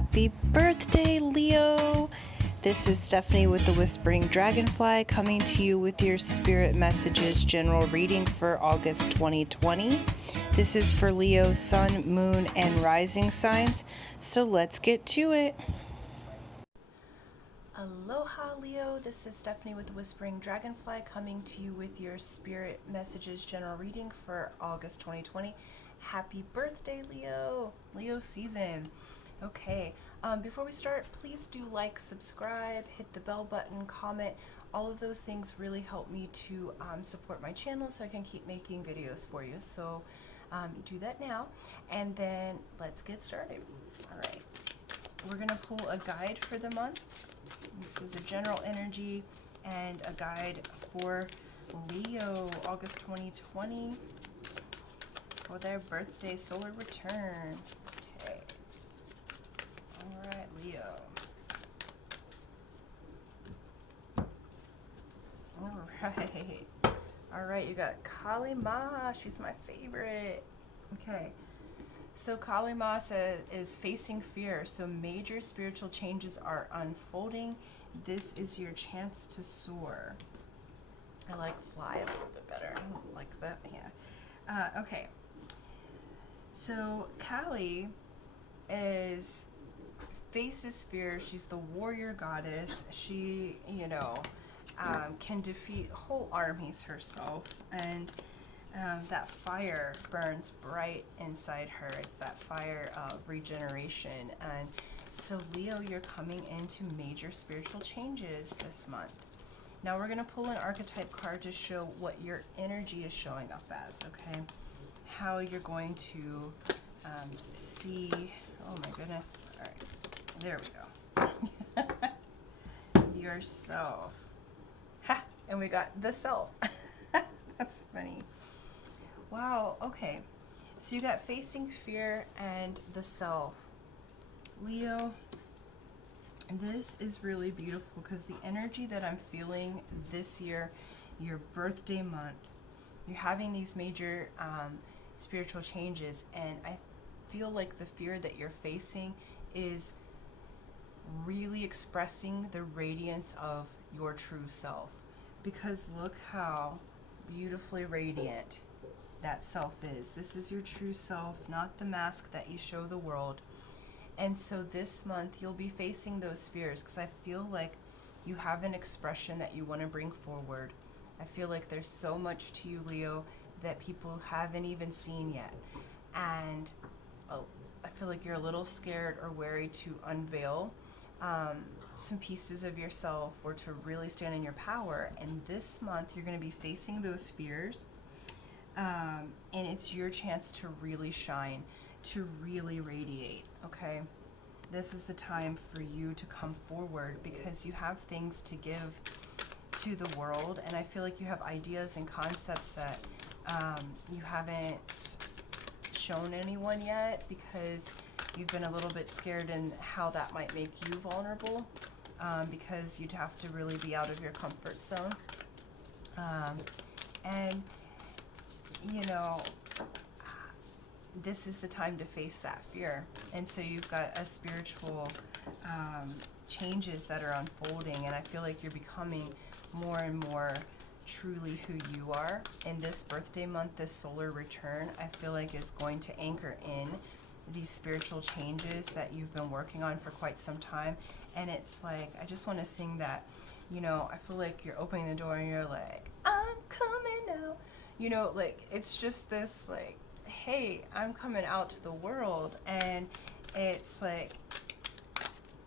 Happy birthday, Leo! This is Stephanie with the Whispering Dragonfly coming to you with your Spirit Messages general reading for August 2020. This is for Leo, Sun, Moon, and Rising signs, so let's get to it. Aloha, Leo. This is Stephanie with the Whispering Dragonfly coming to you with your Spirit Messages general reading for August 2020. Happy birthday, Leo! Leo season. Okay, before we start, please do like, subscribe, hit the bell button, comment. All of those things really help me to support my channel so I can keep making videos for you. So do that now, and then let's get started. All right, we're going to pull a guide for the month. This is a general energy and a guide for Leo, August 2020. For their birthday solar return. Okay. Alright, Leo. Alright. Alright, you got Kali Ma. She's my favorite. Okay. So Kali Ma is facing fear. So major spiritual changes are unfolding. This is your chance to soar. I like fly a little bit better. I like that. Yeah. Okay. So Kali faces fear. She's the warrior goddess. She, can defeat whole armies herself, and that fire burns bright inside her. It's that fire of regeneration. And so Leo, you're coming into major spiritual changes this month. Now we're going to pull an archetype card to show what your energy is showing up as, okay? How you're going to see, oh my goodness, all right, there we go. Yourself. Ha! And we got the self. That's funny. Wow, okay. So you got facing fear and the self. Leo, this is really beautiful because the energy that I'm feeling this year, your birthday month, you're having these major spiritual changes, and I feel like the fear that you're facing is really expressing the radiance of your true self, because look how beautifully radiant that self is. This is your true self, not the mask that you show the world. And so this month you'll be facing those fears because I feel like you have an expression that you want to bring forward. I feel like there's so much to you, Leo, that people haven't even seen yet. And I feel like you're a little scared or wary to unveil some pieces of yourself or to really stand in your power. And this month you're going to be facing those fears. And it's your chance to really shine, to really radiate, okay? This is the time for you to come forward because you have things to give to the world, and I feel like you have ideas and concepts that you haven't shown anyone yet because you've been a little bit scared in how that might make you vulnerable, because you'd have to really be out of your comfort zone. And this is the time to face that fear. And so you've got a spiritual changes that are unfolding, and I feel like you're becoming more and more truly who you are. And this birthday month, this solar return, I feel like is going to anchor in these spiritual changes that you've been working on for quite some time. And it's like, I just want to sing that, I feel like you're opening the door and you're like, I'm coming out. Like, it's just this, like, hey, I'm coming out to the world. And it's like,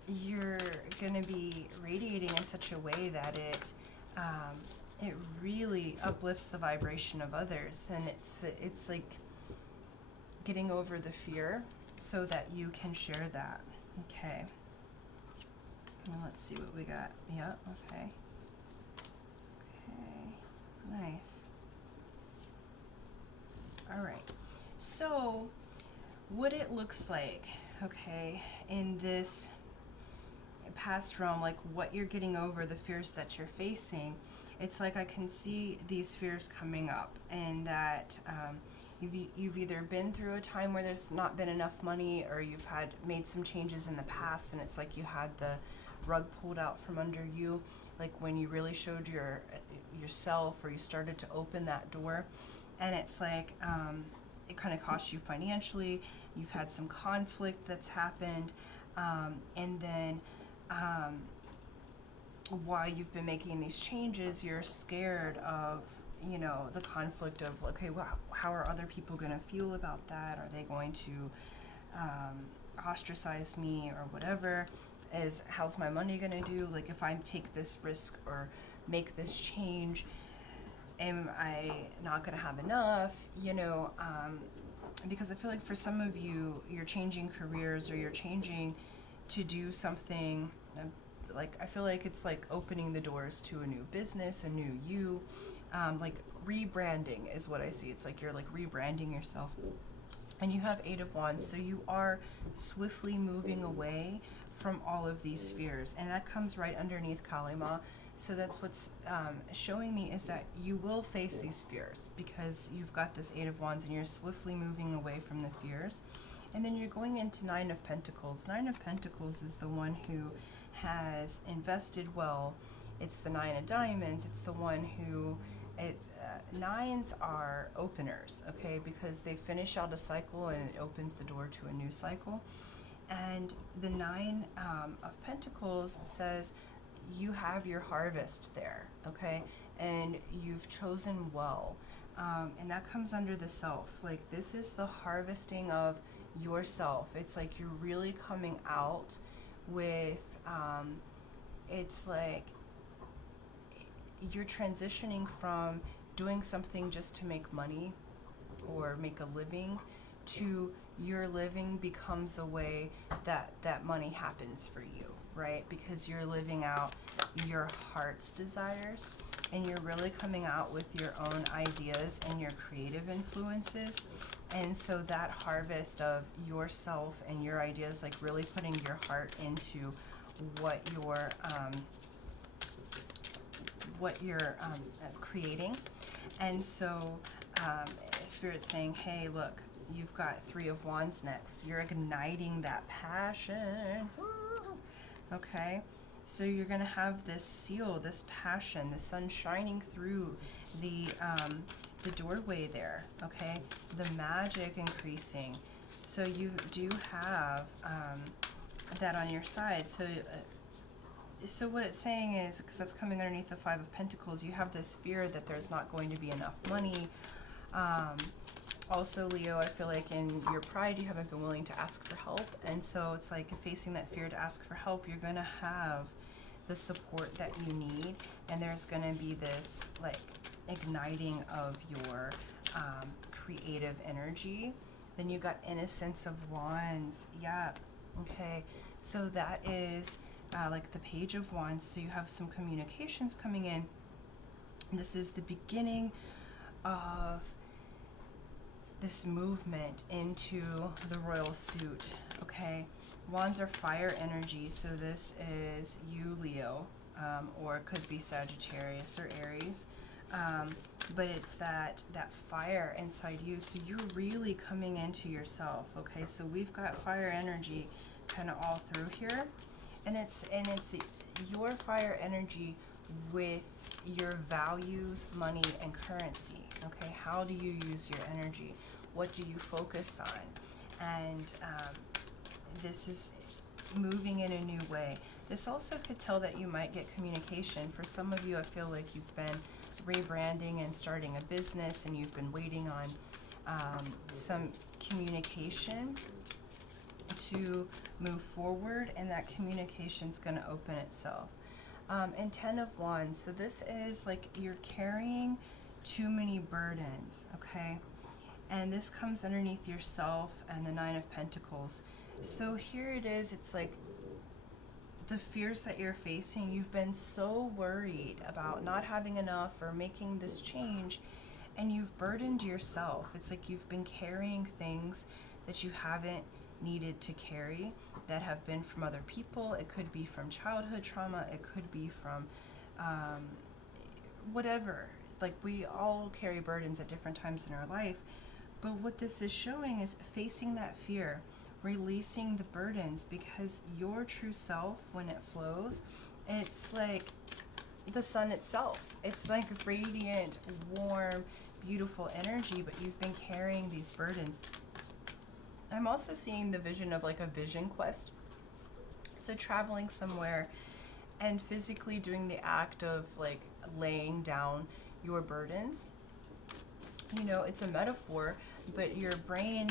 you're going to be radiating in such a way that it really uplifts the vibration of others. And it's like getting over the fear so that you can share that. Okay. Now let's see what we got. Yeah, okay. Okay, nice. All right. So what it looks like, okay, in this past realm, like what you're getting over, the fears that you're facing, it's like I can see these fears coming up, and that You've either been through a time where there's not been enough money, or you've had made some changes in the past and it's like you had the rug pulled out from under you, like when you really showed yourself, or you started to open that door, and it's like it kind of cost you financially. You've had some conflict that's happened, and then while you've been making these changes, you're scared of, you know, the conflict of, okay, well, how are other people going to feel about that? Are they going to ostracize me or whatever? How's my money going to do? Like, if I take this risk or make this change, am I not going to have enough? You know, because I feel like for some of you, you're changing careers, or you're changing to do something. Like, I feel like it's like opening the doors to a new business, a new you. Like rebranding is what I see. It's like you're like rebranding yourself. And you have Eight of Wands, so you are swiftly moving away from all of these fears. And that comes right underneath Kalima. So that's what's showing me, is that you will face these fears because you've got this Eight of Wands and you're swiftly moving away from the fears. And then you're going into Nine of Pentacles. Nine of Pentacles is the one who has invested well. It's the Nine of Diamonds. It's the one who, nines are openers, okay, because they finish out a cycle and it opens the door to a new cycle. And the Nine of Pentacles says you have your harvest there, okay, and you've chosen well. And that comes under the self. Like, this is the harvesting of yourself. It's like you're really coming out with, it's like you're transitioning from doing something just to make money or make a living to your living becomes a way that money happens for you, right? Because you're living out your heart's desires, and you're really coming out with your own ideas and your creative influences. And so that harvest of yourself and your ideas, like really putting your heart into what you're creating. And so Spirit's saying, hey, look, you've got Three of Wands next. You're igniting that passion. Okay, so you're gonna have this seal, this passion, the sun shining through the doorway there. Okay, the magic increasing. So you do have that on your side. So what it's saying is, because that's coming underneath the Five of Pentacles, you have this fear that there's not going to be enough money. Also, Leo, I feel like in your pride, you haven't been willing to ask for help. And so it's like facing that fear to ask for help, you're going to have the support that you need. And there's going to be this like igniting of your creative energy. Then you got Innocence of Wands. Yeah. Okay. So that is like the Page of Wands. So you have some communications coming in. This is the beginning of this movement into the royal suit. Okay, Wands are fire energy, so this is you, Leo, or it could be Sagittarius or Aries, but it's that fire inside you. So you're really coming into yourself. Okay, so we've got fire energy kind of all through here, and it's your fire energy with your values, money, and currency. Okay, how do you use your energy? What do you focus on? And this is moving in a new way. This also could tell that you might get communication. For some of you, I feel like you've been rebranding and starting a business, and you've been waiting on some communication to move forward, and that communication's going to open itself. And Ten of Wands, so this is like you're carrying too many burdens, okay? And this comes underneath yourself and the Nine of Pentacles. So here it is, it's like the fears that you're facing. You've been so worried about not having enough or making this change, and you've burdened yourself. It's like you've been carrying things that you haven't needed to carry, that have been from other people. It could be from childhood trauma. It could be from whatever. Like, we all carry burdens at different times in our life, But what this is showing is facing that fear, releasing the burdens, because your true self, when it flows, it's like the sun itself. It's like radiant, warm, beautiful energy, but you've been carrying these burdens. I'm also seeing the vision of like a vision quest. So traveling somewhere and physically doing the act of like laying down your burdens. You know, it's a metaphor, but your brain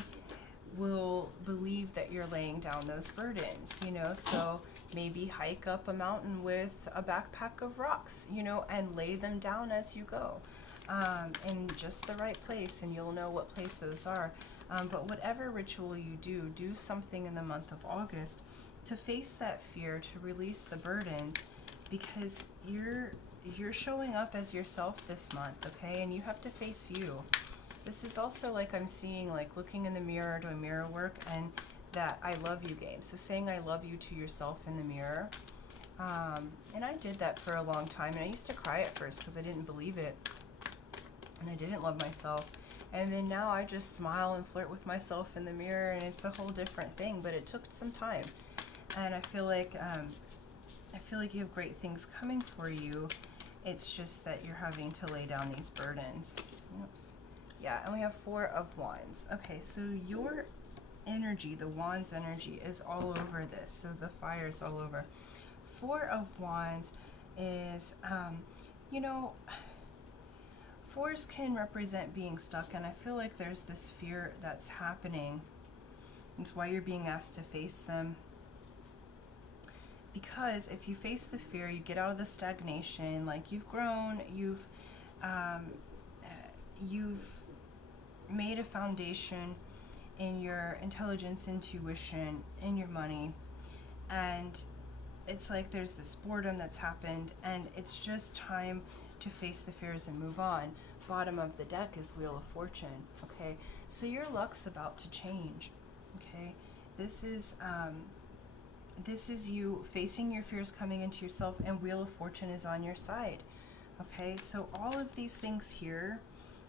will believe that you're laying down those burdens, you know, so maybe hike up a mountain with a backpack of rocks, you know, and lay them down as you go, in just the right place, and you'll know what place those are. But whatever ritual you do, do something in the month of August to face that fear, to release the burdens, because you're showing up as yourself this month, okay? And you have to face you. This is also like I'm seeing like looking in the mirror, doing mirror work, and that I love you game. So saying I love you to yourself in the mirror. And I did that for a long time, and I used to cry at first because I didn't believe it. And I didn't love myself. And then now I just smile and flirt with myself in the mirror, and it's a whole different thing, but it took some time. And I feel like you have great things coming for you. It's just that you're having to lay down these burdens. Oops. Yeah, and we have 4 of Wands. Okay, so your energy, the Wands energy, is all over this. So the fire is all over. 4 of Wands is, you know, 4s can represent being stuck, and I feel like there's this fear that's happening. It's why you're being asked to face them. Because if you face the fear, you get out of the stagnation, like you've grown, you've made a foundation in your intelligence, intuition, in your money, and it's like there's this boredom that's happened, and it's just time to face the fears and move on. Bottom of the deck is Wheel of Fortune, okay? So your luck's about to change, okay? This is you facing your fears, coming into yourself, and Wheel of Fortune is on your side, okay? So all of these things here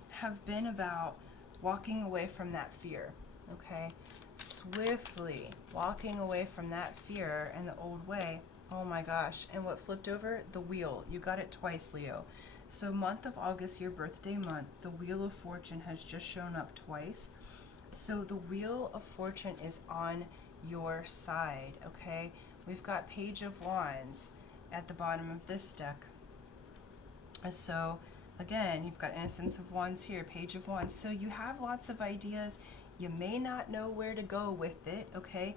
have been about walking away from that fear, okay? Swiftly walking away from that fear and the old way. Oh my gosh. And what flipped over? The wheel. You got it twice, Leo. So month of August, your birthday month, the Wheel of Fortune has just shown up twice. So the Wheel of Fortune is on your side, okay? We've got Page of Wands at the bottom of this deck. So again, you've got Innocence of Wands here, Page of Wands. So you have lots of ideas. You may not know where to go with it, okay?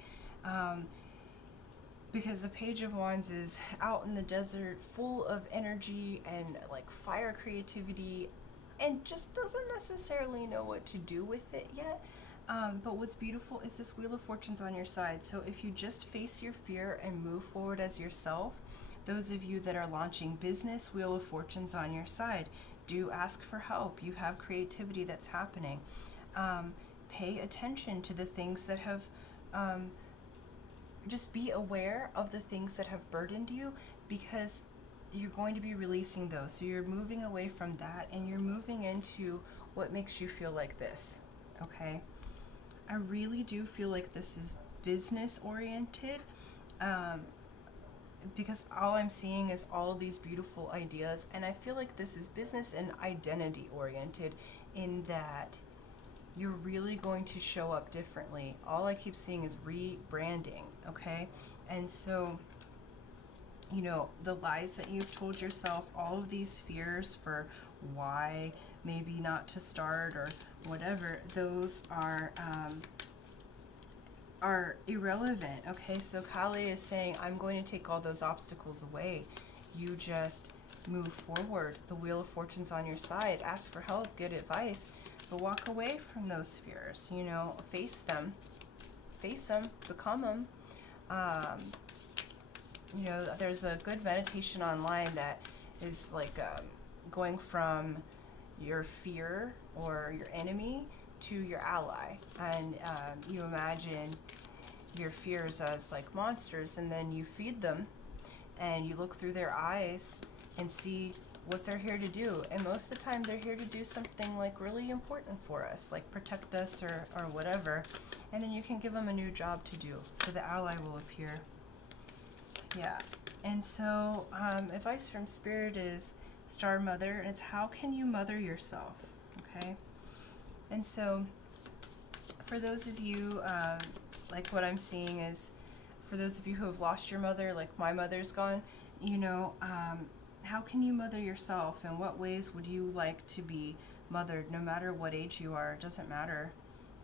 Because the Page of Wands is out in the desert, full of energy and like fire, creativity, and just doesn't necessarily know what to do with it yet. But what's beautiful is this Wheel of Fortune's on your side. So if you just face your fear and move forward as yourself, those of you that are launching business, Wheel of Fortune's on your side. Do ask for help. You have creativity that's happening. Pay attention to the things that have, just be aware of the things that have burdened you, because you're going to be releasing those. So you're moving away from that, and you're moving into what makes you feel like this, okay? I really do feel like this is business oriented, because all I'm seeing is all of these beautiful ideas, and I feel like this is business and identity oriented, in that you're really going to show up differently. All I keep seeing is rebranding, okay? And so, you know, the lies that you've told yourself, all of these fears for why maybe not to start or whatever, those are irrelevant, okay? So Kali is saying, I'm going to take all those obstacles away. You just move forward. The Wheel of Fortune's on your side. Ask for help, get advice, but walk away from those fears, you know, face them, become them. You know, there's a good meditation online that is like going from your fear or your enemy to your ally, and you imagine your fears as like monsters, and then you feed them and you look through their eyes and see what they're here to do. And most of the time they're here to do something like really important for us, like protect us or whatever. And then you can give them a new job to do. So the ally will appear. Yeah. And so advice from Spirit is Star Mother, and it's how can you mother yourself? Okay. And so for those of you, like what I'm seeing is, for those of you who have lost your mother, like my mother's gone, you know, how can you mother yourself? In what ways would you like to be mothered, no matter what age you are? It doesn't matter.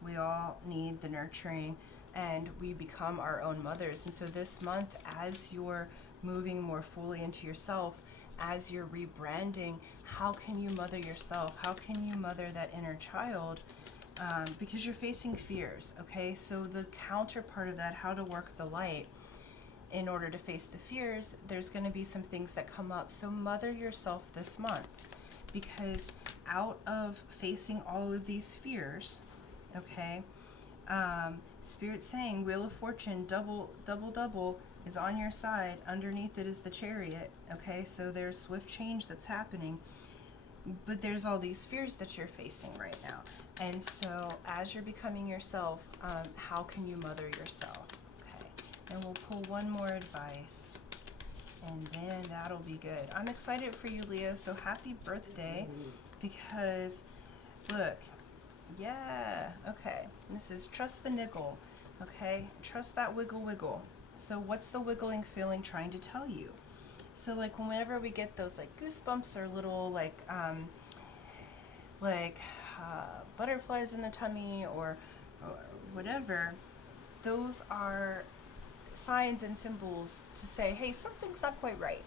We all need the nurturing, and we become our own mothers. And so this month, as you're moving more fully into yourself, as you're rebranding, how can you mother yourself? How can you mother that inner child? Because you're facing fears, okay? So the counterpart of that, how to work the light in order to face the fears, there's going to be some things that come up. So mother yourself this month, because out of facing all of these fears, okay, Spirit's saying Wheel of Fortune, double, double, double is on your side. Underneath it is the Chariot, okay? So there's swift change that's happening. But there's all these fears that you're facing right now. And so as you're becoming yourself, how can you mother yourself? Okay. And we'll pull one more advice, and then that'll be good. I'm excited for you, Leo. So happy birthday, because look, yeah, okay. This is trust the niggle, okay? Trust that wiggle wiggle. So what's the wiggling feeling trying to tell you? So like whenever we get those like goosebumps or little like butterflies in the tummy or whatever, those are signs and symbols to say, hey, something's not quite right.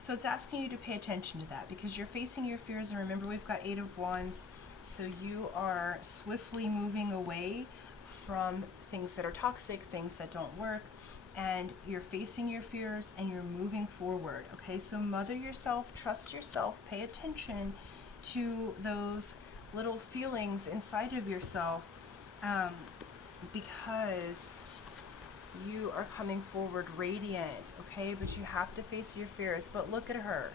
So it's asking you to pay attention to that, because you're facing your fears. And remember, we've got 8 of Wands. So you are swiftly moving away from things that are toxic, things that don't work, and you're facing your fears and you're moving forward. Okay, so mother yourself, trust yourself, pay attention to those little feelings inside of yourself, because you are coming forward radiant, okay? But you have to face your fears. But look at her.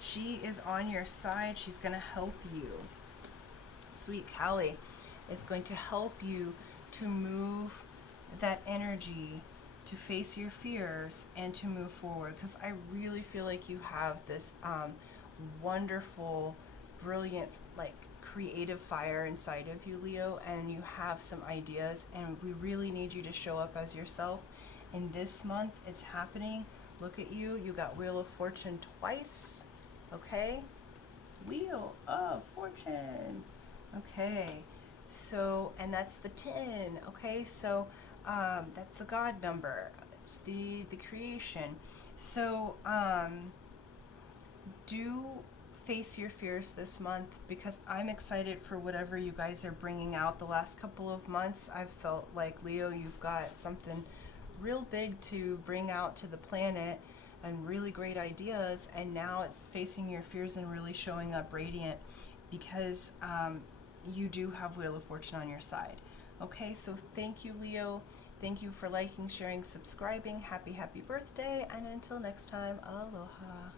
She is on your side. She's going to help you. Sweet Callie is going to help you to move that energy, to face your fears and to move forward, because I really feel like you have this wonderful, brilliant, like creative fire inside of you, Leo, and you have some ideas, and we really need you to show up as yourself. And this month it's happening. Look at you. You got Wheel of Fortune twice, okay? Wheel of Fortune. Okay, so, and that's the 10, okay? So that's the God number. It's the creation. So do face your fears this month, because I'm excited for whatever you guys are bringing out. The last couple of months, I've felt like, Leo, you've got something real big to bring out to the planet and really great ideas, and now it's facing your fears and really showing up radiant, because you do have Wheel of Fortune on your side. Okay, so thank you, Leo. Thank you for liking, sharing, subscribing. Happy, happy birthday, and until next time, aloha.